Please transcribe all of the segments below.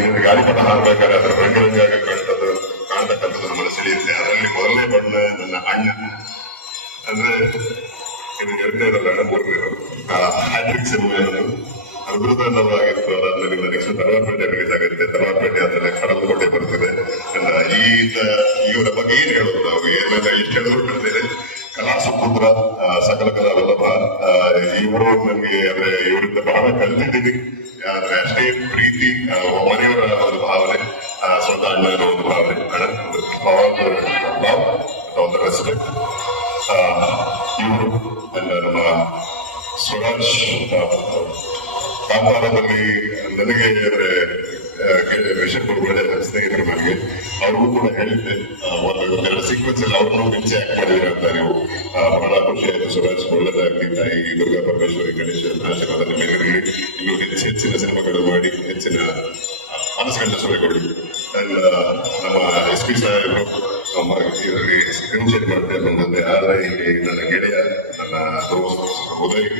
ಇದರಿಂದ ಗಾಳಿಪಟ ಹಾರಬೇಕಾದ್ರೆ ಅದರ ರಂಗರಂಗಾಗಿ ಕಾಣ್ತಕ್ಕಂಥದ್ದು ನಮ್ಮನ್ನು ಸೆಳೆಯುತ್ತೆ. ಅದರಲ್ಲಿ ಮೊದಲನೇ ಬಣ್ಣ ನನ್ನ ಅಣ್ಣ, ಅಂದ್ರೆ ಇದು ಎರಡನೇದಲ್ಲ ಮೂರನೇದು ಹ್ಯಾಟ್ರಿಕ್ ಸಿನಿಮಾ ಅದ್ಭುತವಾಗಿತ್ತು. ಅದಾದ್ಮೇಲೆ ನೆಕ್ಸ್ಟ್ ತಲವಾರ್ಪೇಟೆ ರಿಲೀಸ್ ಆಗುತ್ತೆ. ತಲವಾರ್ಪೇಟೆ ಆದ್ಮೇಲೆ ಕಡಲಕೋಟೆ ಬರ್ತಿದೆ. ಇವರ ಬಗ್ಗೆ ಏನ್ ಹೇಳೋದು ನಾವು, ಏನೆಲ್ಲ ಎಷ್ಟು ಹೇಳಿದ್ರು ಬಿಡ್ತೇನೆ. ಕಲಾ ಸುಪುತ್ರ, ಸಕಲ ಕಲಾ ವಲ್ಲಭ, ಇವರು ನಮ್ಗೆ ಅಂದ್ರೆ ಇವರಿಂದ ಬಹಳ ಕಲ್ತಿದ್ದೀನಿ. ಆದ್ರೆ ಅಷ್ಟೇ ಪ್ರೀತಿ, ಮನೆಯವರ ಒಂದು ಭಾವನೆ, ಸ್ವಂತ ಅಣ್ಣನ ಒಂದು ಭಾವನೆ, ಒಂದು ರೆಸ್ಪೆಕ್ಟ್. ಇವರು ನಮ್ಮ ಸ್ವರಾಜ್ ಕಾಂತಾರದಲ್ಲಿ ನನಗೆ ಅಂದ್ರೆ ವಿಷಯ ಒಳಗಡೆ ಸ್ನೇಹಿತರು ನನಗೆ ಅವ್ರಿಗೂ ಕೂಡ ಹೇಳಿದ್ದೆ, ಒಂದೆರಡು ಸೀಕ್ವೆನ್ಸ್ ಅಲ್ಲಿ ಅವ್ರನ್ನೂ ಮಿಂಚೆ ಆಕ್ಟ್ ಮಾಡಿದ್ರೆ ಅಂತ. ನೀವು ಬಹಳ ಖುಷಿ ಆಯ್ತು. ಸ್ವರಾಜ್ ಒಳ್ಳೆದಾಗ್ತಿದ್ದ ಈ ದುರ್ಗಾ ಪರಮೇಶ್ವರಿ ಗಣೇಶ ಆಶೀರ್ವಾದ ಮೇರೆಗೆ ಇನ್ನು ಹೆಚ್ಚಿನ ಸಿನಿಮಾಗಳು ಮಾಡಿ ಹೆಚ್ಚಿನ ಮನಸ್ಸುಗಳನ್ನ ಸೊರೆಗೊಳ್ಳಿ. ಅಂಡ್ ನಮ್ಮ ಎಸ್ ಪಿ ಸಾಹೇಬರು ನಮ್ಮ ಇದರಲ್ಲಿ ಸ್ಕ್ರೀನ್ ಮಾಡ್ತಾ ಬಂದಂತೆ ನನ್ನ ಗೆಳೆಯ, ನನ್ನ ಉದಯ್,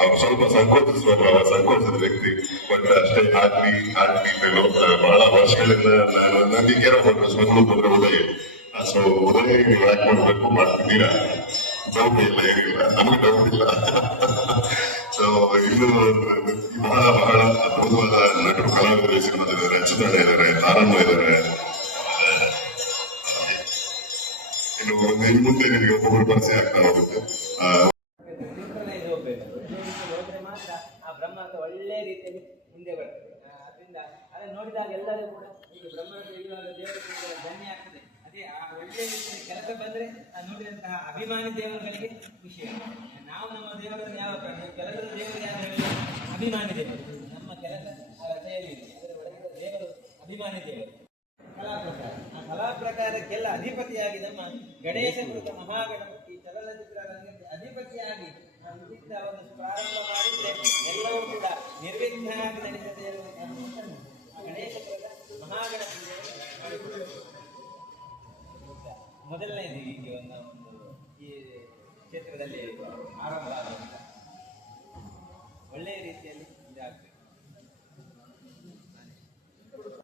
ಅವ್ರು ಸ್ವಲ್ಪ ಸಂಕೋಚದ ವ್ಯಕ್ತಿ, ಬಟ್ ಅಷ್ಟೇ ಹಾರ್ಟ್ಲಿ ಫೆಲೋ. ಬಹಳ ವರ್ಷಗಳಿಂದ ನಾನು ನಂಬಿಕೆ ಮೊದಲು ಬಂದ್ರೆ ಉದಯ್. ಸೊ ಉದಯ್ ನೀವು ಯಾಕೆ ಮಾಡ್ತಿದ್ದೀರಾ? ಡೌಟ್ ಇಲ್ಲ, ಏನಿಲ್ಲ, ನಮ್ಗೆ ಡೌಟ್ ಇಲ್ಲ. ಸೊ ಇನ್ನು ಬಹಳ ಅದ್ಭುತವಾದ ನಟರು, ಕಲಾವಿದರು ಸಿನಿಮಾದಿದ್ದಾರೆ. ಅಚ್ಚುತಾಣ ಇದ್ದಾರೆ, ತಾರಮ್ಮ ಇದ್ದಾರೆ. ಇನ್ನು ಮುಂದೆ ನಿಮಗೆ ಒಬ್ಬೊಬ್ಬರು ಪರಿಚಯ ಆಗ್ತಾ ಹೋಗುತ್ತೆ. ಒಳ್ಳೆ ರೀತಿಯಲ್ಲಿ ಮುಂದೆ ಬರ್ತದೆ. ಅದರಿಂದ ಅದನ್ನು ನೋಡಿದಾಗ ಎಲ್ಲರೂ ಕೂಡ ಈಗ ಬ್ರಹ್ಮನ ದೇವರಿಗೆ ಧನ್ಯ ಆಗ್ತದೆ. ಅದೇ ಆ ಒಳ್ಳೆ ರೀತಿಯಲ್ಲಿ ಕೆಲಸ ಬಂದ್ರೆ ನೋಡಿದಂತಹ ಅಭಿಮಾನಿ ದೇವರುಗಳಿಗೆ ಖುಷಿ. ನಾವು ನಮ್ಮ ದೇವರನ್ನು ಯಾವ ಕೆಲಸದ ದೇವರು ಯಾರು ಹೇಳಿ ಅಭಿಮಾನಿ ದೇವರು. ನಮ್ಮ ಕೆಲಸ ಆ ರಚೆಯಲ್ಲಿ ಅದರ ಒಳಗೆ ದೇವರು ಅಭಿಮಾನಿ ದೇವರು. ಕಲಾ ಪ್ರಕಾರ, ಆ ಕಲಾ ಪ್ರಕಾರಕ್ಕೆಲ್ಲ ಅಧಿಪತಿಯಾಗಿ ನಮ್ಮ ಗಣೇಶ ಕೃತ ಮಹಾಗಣಪತಿ ಚಲನಚಿತ್ರ ರಂಗಕ್ಕೆ ಅಧಿಪತಿಯಾಗಿ ವಿವಿಧ ಒಂದು ಪ್ರಾರಂಭ ಮಾಡಿದ್ರೆ ಎಲ್ಲವೂ ಕೂಡ ನಿರ್ವಿಘ್ನಾಗಿ ನಡೆಸದೇ ಇರುವಂತಹ ಗಣೇಶ ಕೃತ ಮಹಾಗಣಪತಿ ಮೊದಲನೇದು ಈಗ ಒಂದು ಈ ಕ್ಷೇತ್ರದಲ್ಲಿ ಆರಂಭ ಆಗುವಂತ ಒಳ್ಳೆಯ ರೀತಿಯಲ್ಲಿ